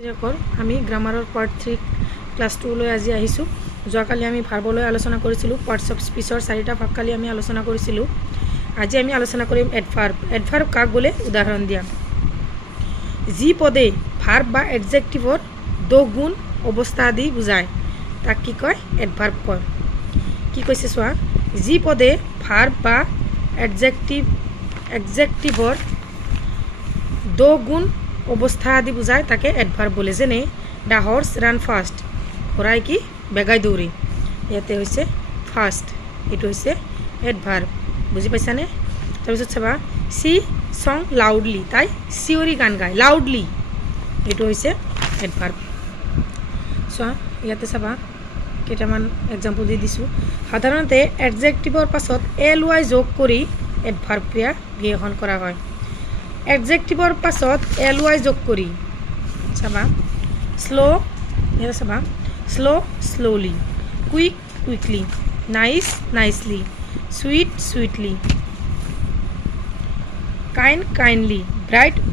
আমি গ্ৰামাৰৰ part 3 class 2 লৈ আজি আহিছোঁ। যোৱাকালি আমি ভাৰ্বলৈ আলোচনা কৰিছিলোঁ। পাৰ্টছ অফ স্পীচৰ 4টা ভাগ কালি আমি আলোচনা কৰিছিলোঁ। আজি আমি আলোচনা কৰিম এডভাৰ্ব। এডভাৰ্ব কাক বোলে? উদাহৰণ দিয়া। যি পদে ভাৰ্ব বা এডজেক্টিভৰ গুণ অৱস্থা আদি বুজায় তাক কি কয়? এডভাৰ্ব কয়। কি কৈছে চোৱা, যি পদে ভাৰ্ব বা এডজেক্টিভৰ গুণ অৱস্থা আদি বুজায় তাকে এডভাৰ্ব বোলে। যেনে দ্য হৰ্চ ৰান ফাষ্ট, ঘোঁৰাই কি বেগাই দৌৰে। ইয়াতে হৈছে ফাষ্ট, এইটো হৈছে এডভাৰ্ব। বুজি পাইছানে? তাৰপিছত চাবা, চি চং লাউডলি, তাই চিঞৰি গান গায় লাউডলি, এইটো হৈছে এডভাৰ্ব। চোৱা ইয়াতে চাবা কেইটামান এক্সাম্পল দি দিছোঁ। সাধাৰণতে এডজেক্টিভৰ পাছত ly যোগ কৰি এডভাৰ্ব ক্ৰিয়া বিশেষণ কৰা হয়। এডজেক্টিভৰ পাছত ly যোগ কৰি চাবা, ইয়াতে চাবা, slowly, quickly, nicely, sweetly, kindly,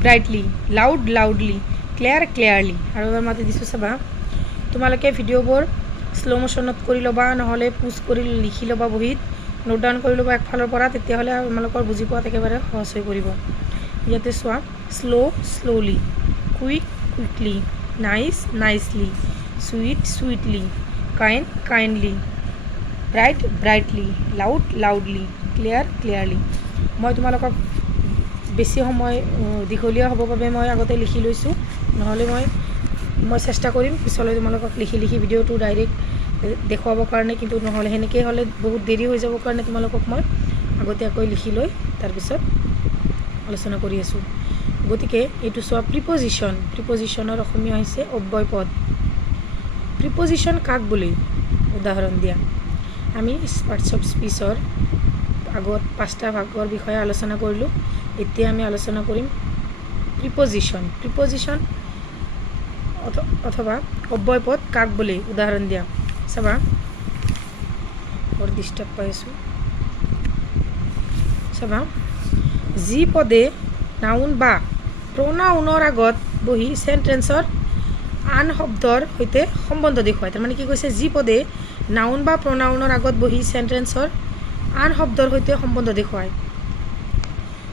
brightly, loudly, clearly. আৰু এবাৰ মাতি দিছোঁ চাবা, তোমালোকে ভিডিঅ'বোৰ শ্ল' মোশ্যনত কৰি ল'বা, নহ'লে পোষ্ট কৰি লিখি ল'বা বহীত, নোট ডাউন কৰি ল'বা একফালৰ পৰা, তেতিয়াহ'লে তোমালোকৰ বুজি পোৱাত একেবাৰে সহজ হৈ পৰিব। ইয়াতে চোৱা, slowly, quickly, nicely, sweetly, kindly, brightly, loudly, clearly. মই তোমালোকক বেছি সময় দীঘলীয়া হ'বৰ বাবে মই আগতে লিখি লৈছোঁ, নহ'লে মই চেষ্টা কৰিম পিছলৈ তোমালোকক লিখি ভিডিঅ'টো ডাইৰেক্ট দেখুৱাবৰ কাৰণে, কিন্তু নহ'লে সেনেকৈ হ'লে বহুত দেৰি হৈ যাবৰ কাৰণে তোমালোকক মই আগতীয়াকৈ লিখি লৈ তাৰপিছত আলোচনা কৰি আছোঁ। গতিকে এইটো চোৱা, প্ৰিপজিশ্যনৰ অসমীয়া হৈছে অব্যয় পদ। প্ৰিপজিশ্যন কাক বোলে? উদাহৰণ দিয়া। আমি পাৰ্টছ অফ স্পীচৰ আগত 5টা ভাগৰ বিষয়ে আলোচনা কৰিলোঁ। এতিয়া আমি আলোচনা কৰিম প্ৰিপজিশ্যন অথবা অব্যয় পদ কাক বোলে? উদাহৰণ দিয়া। চাবা, বৰ ডিষ্টাৰ্ব পাই আছোঁ। চাবা, যি পদে নাউন বা প্ৰনাউনৰ আগত বহি চেণ্টেন্সৰ আন শব্দৰ সৈতে সম্বন্ধ দেখুৱায়। তাৰমানে কি কৈছে, যি পদে নাউন বা প্ৰনাউনৰ আগত বহি চেণ্টেন্সৰ আন শব্দৰ সৈতে সম্বন্ধ দেখুৱায়।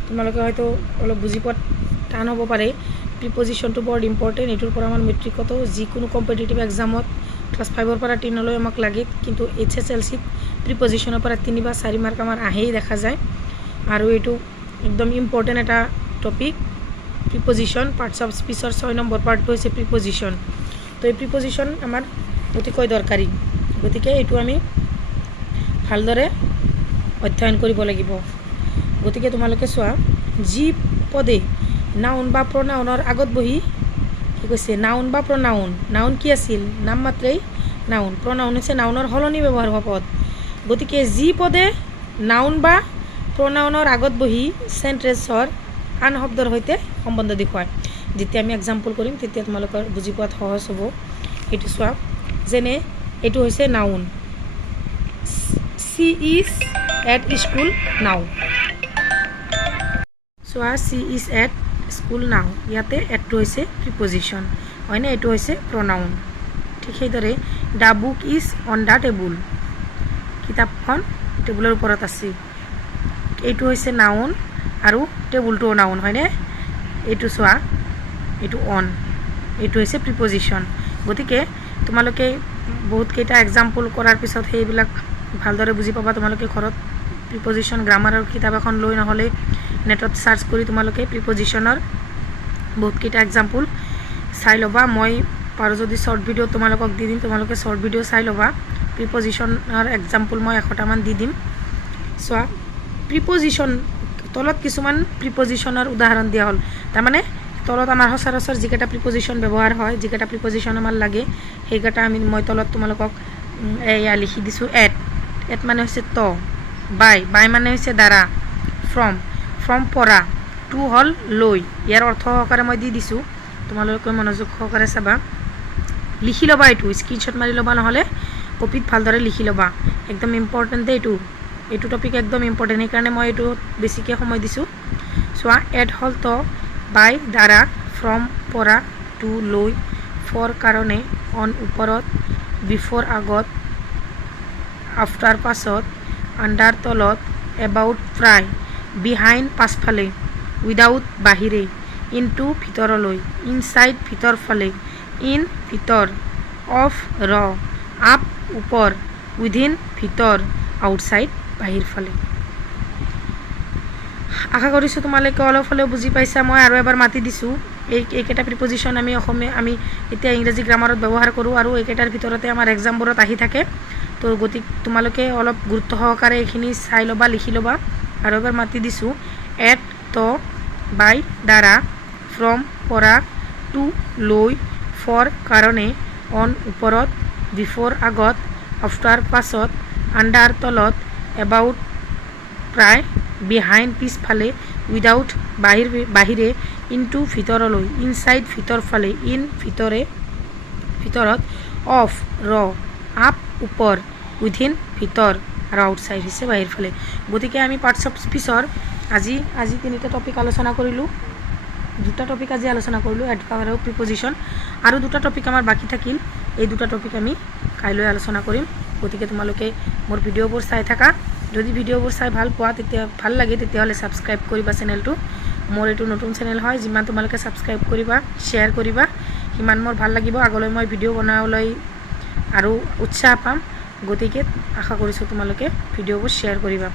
তোমালোকে হয়তো অলপ বুজি পোৱাত টান হ'ব পাৰে। প্ৰিপজিশ্যনটো বৰ ইম্পৰ্টেণ্ট। এইটোৰ পৰা আমাৰ মেট্ৰিকতো যিকোনো কম্পিটিটিভ এক্সামত ক্লাছ 5ৰ পৰা 10লৈ আমাক লাগে, কিন্তু HSLCত প্ৰিপজিশ্যনৰ পৰা 3 বা 4 মাৰ্ক আমাৰ আহেই দেখা যায়। আৰু এইটো একদম ইম্পৰ্টেণ্ট এটা টপিক। প্ৰিপজিশ্যন পাৰ্টছ অফ স্পীচৰ 6 নম্বৰ পাৰ্টটো হৈছে প্ৰিপজিশ্যন। তো এই প্ৰিপজিশ্যন আমাৰ অতিকৈ দৰকাৰী। গতিকে এইটো আমি ভালদৰে অধ্যয়ন কৰিব লাগিব। গতিকে তোমালোকে চোৱা, যি পদে নাউন বা প্ৰনাউনৰ আগত বহি কি কৈছে, নাউন বা প্ৰনাউন, নাউন কি আছিল? নাম মাত্ৰেই নাউন, প্ৰনাউন হৈছে নাউনৰ সলনি ব্যৱহাৰ হোৱা পদ। গতিকে যি পদে নাউন বা প্ৰনাউনৰ আগত বহি চেণ্টেন্সৰ আন শব্দৰ সৈতে সম্বন্ধ দেখুৱায়। যেতিয়া আমি এক্সাম্পল কৰিম তেতিয়া তোমালোকৰ বুজি পোৱাত সহজ হ'ব। এইটো চোৱা, যেনে এইটো হৈছে noun, C is at school now. চোৱা, C is at school now, ইয়াতে এটটো হৈছে প্ৰিপজিশ্যন, হয়নে? এইটো হৈছে প্ৰনাউন। ঠিক সেইদৰে the book is on the table, কিতাপখন টেবুলৰ ওপৰত আছে, এইটো হৈছে নাউন আৰু টেবুলটোও নাউন, হয়নে? এইটো চোৱা, এইটো অন, এইটো হৈছে প্ৰিপজিশ্যন। গতিকে তোমালোকে বহুতকেইটা এক্সাম্পল কৰাৰ পিছত সেইবিলাক ভালদৰে বুজি পাবা। তোমালোকে ঘৰত প্ৰিপজিশ্যন গ্ৰামাৰৰ কিতাপ এখন লৈ, নহ'লে নেটত চাৰ্চ কৰি তোমালোকে প্ৰিপজিশ্যনৰ বহুতকেইটা এক্সাম্পল চাই ল'বা। মই পাৰোঁ যদি শ্বৰ্ট ভিডিঅ' তোমালোকক দি দিম, তোমালোকে শ্বৰ্ট ভিডিঅ' চাই ল'বা। প্ৰিপজিশ্যনৰ এক্সাম্পল মই 100টামান দি দিম। চোৱা, প্ৰিপজিশ্যন তলত কিছুমান প্ৰিপজিশ্যনৰ উদাহৰণ দিয়া হ'ল। তাৰমানে তলত আমাৰ সচৰাচৰ যিকেইটা প্ৰিপজিশ্যন ব্যৱহাৰ হয়, যিকেইটা প্ৰিপজিশ্যন আমাৰ লাগে, সেইকেইটা মই তলত তোমালোকক এয়া লিখি দিছোঁ। এট মানে হৈছে ত, বাই মানে হৈছে দ্বাৰা, ফ্ৰম পৰা, টু হ'ল লৈ। ইয়াৰ অৰ্থ সহকাৰে মই দি দিছোঁ, তোমালোকে মনোযোগ সহকাৰে চাবা, লিখি ল'বা। এইটো স্ক্ৰীনশ্বট মাৰি ল'বা, নহ'লে কপিত ভালদৰে লিখি ল'বা। একদম ইম্পৰ্টেণ্ট এইটো টপিক একদম ইম্পৰ্টেণ্ট, সেইকাৰণে মই এইটো বেছিকৈ সময় দিছোঁ। চোৱা, এট হ'ল ত, বাই দ্বাৰা, ফ্ৰম পৰা, টু লৈ, ফৰ কাৰণে, অন ওপৰত, বিফৰ আগত, আফটাৰ পাছত, আণ্ডাৰ তলত, এবাউট প্ৰায়, বিহাইণ্ড পাছফালে, উইদাউট বাহিৰে, ইনটু ভিতৰলৈ, ইনচাইড ভিতৰফালে, ইন ভিতৰ, অফ ৰ, আপ ওপৰ, উইদিন ভিতৰ, আউটচাইড বাহিৰফালে। আশা কৰিছোঁ তোমালোকে অলপ হ'লেও বুজি পাইছা। মই আৰু এবাৰ মাতি দিছোঁ। এইকেইটা প্ৰিপজিশ্যন আমি এতিয়া ইংৰাজী গ্ৰামাৰত ব্যৱহাৰ কৰোঁ আৰু এইকেইটাৰ ভিতৰতে আমাৰ এক্সামবোৰত আহি থাকে। তো গতিকে তোমালোকে অলপ গুৰুত্ব সহকাৰে এইখিনি চাই ল'বা, লিখি ল'বা। আৰু এবাৰ মাতি দিছোঁ। এট, ত, বাই, দ্বাৰা, ফ্ৰম, পৰা, টু, লৈ, ফৰ কাৰণে, অন ওপৰত, বিফৰ আগত, আফটাৰ পাছত, আণ্ডাৰ তলত, এবাউট প্ৰায়, বিহাইণ্ড পিছফালে, উইদাউট বাহিৰে, ইনটু ভিতৰলৈ, ইনচাইড ভিতৰফালে, ইন ভিতৰত, অফ ৰ, আপ ওপৰ, উইদিন ভিতৰ আৰু আউটচাইড হৈছে বাহিৰফালে। গতিকে আমি পাৰ্টছ অফ স্পীচৰ আজি 3টা টপিক আলোচনা কৰিলোঁ। 2টা টপিক আজি আলোচনা কৰিলোঁ, এডভাৰ্ব আৰু প্ৰিপজিশ্যন। আৰু 2টা টপিক আমাৰ বাকী থাকিল। এই 2টা টপিক আমি কাইলৈ আলোচনা কৰিম। গতিকে তোমালোকে মোৰ ভিডিঅ'বোৰ চাই থাকা। যদি ভিডিঅ'বোৰ চাই ভাল লাগে তেতিয়াহ'লে ছাবস্ক্ৰাইব কৰিবা চেনেলটো। মোৰ এইটো নতুন চেনেল হয়। যিমান তোমালোকে ছাবস্ক্ৰাইব কৰিবা, শ্বেয়াৰ কৰিবা, সিমান মোৰ ভাল লাগিব। আগলৈ মই ভিডিঅ' বনাবলৈ আৰু উৎসাহ পাম। গতিকে আশা কৰিছোঁ তোমালোকে ভিডিঅ'বোৰ শ্বেয়াৰ কৰিবা।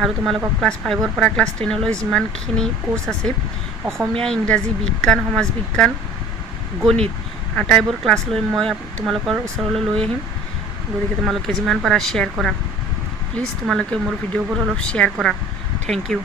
আৰু তোমালোকক ক্লাছ 5ৰ পৰা ক্লাছ 10লৈ যিমানখিনি কোৰ্চ আছে, অসমীয়া, ইংৰাজী, বিজ্ঞান, সমাজ বিজ্ঞান, গণিত, আটাইবোৰ ক্লাছ লৈ মই তোমালোকৰ ওচৰলৈ লৈ আহিম। গতিকে তোমালোকে যিমান পাৰা শ্বেয়াৰ কৰা। প্লিজ তোমালোকে মোৰ ভিডিঅ'বোৰ অলপ শ্বেয়াৰ কৰা। Thank U.